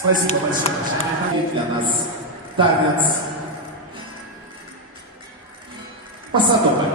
Спасибо большое. Для нас танец Посадовый.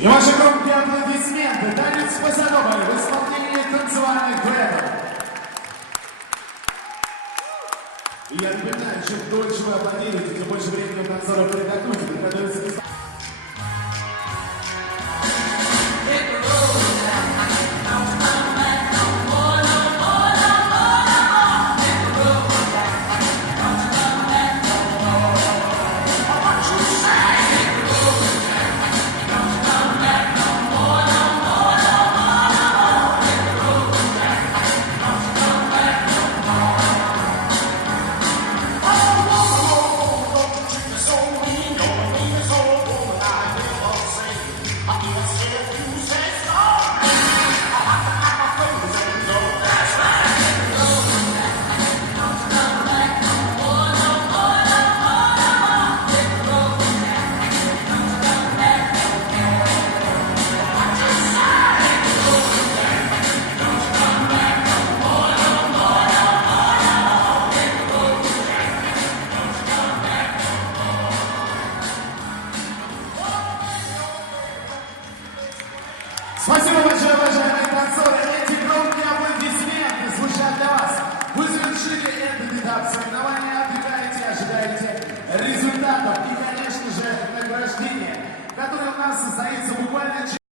И ваши громкие аплодисменты. Танец Посадовый в исполнении танцевальных дуэтов. И я напоминаю, чем дольше вы аплодируете, тем больше времени у танцоров приготовиться. Спасибо большое, уважаемые танцоры. Эти громкие аплодисменты звучат для вас. Вы завершили этот этап соревнования, отдыхаете, ожидаете результатов и, конечно же, награждения, которое у нас состоится буквально через